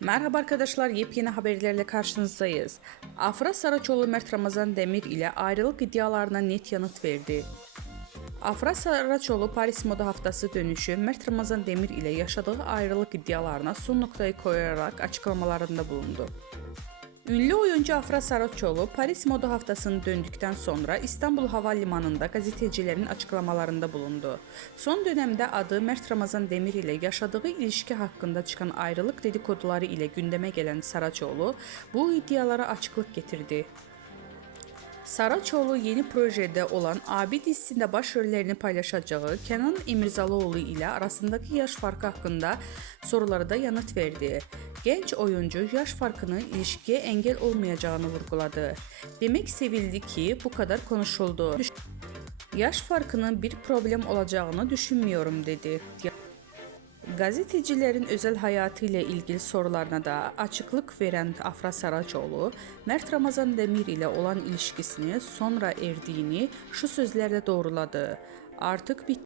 Merhaba arkadaşlar, yepyeni haberlerle karşınızdayız. Afra Saraçoğlu Mert Ramazan Demir ile ayrılık iddialarına net yanıt verdi. Afra Saraçoğlu Paris Moda Haftası dönüşü Mert Ramazan Demir ile yaşadığı ayrılık iddialarına son noktayı koyarak açıklamalarında bulundu. Ünlü oyuncu Afra Saraçoğlu Paris Moda Haftası'nı döndükten sonra İstanbul Havalimanı'nda gazetecilerin açıklamalarında bulundu. Son dönemde adı Mert Ramazan Demir ile yaşadığı ilişki hakkında çıkan ayrılık dedikoduları ile gündeme gelen Saraçoğlu bu iddialara açıklık getirdi. Saraçoğlu yeni projede olan Abi dizisinde başrollerini paylaşacağı Kenan İmirzalıoğlu ile arasındaki yaş farkı hakkında sorulara da yanıt verdi. Genç oyuncu yaş farkının ilişkiye engel olmayacağını vurguladı. Demek sevildi ki bu kadar konuşuldu. Yaş farkının bir problem olacağını düşünmüyorum dedi. Gazetecilerin özel hayatı ile ilgili sorularına da açıklık veren Afra Saraçoğlu, Mert Ramazan Demir ile olan ilişkisini sonra erdiğini şu sözlerle doğruladı. Artık bitti.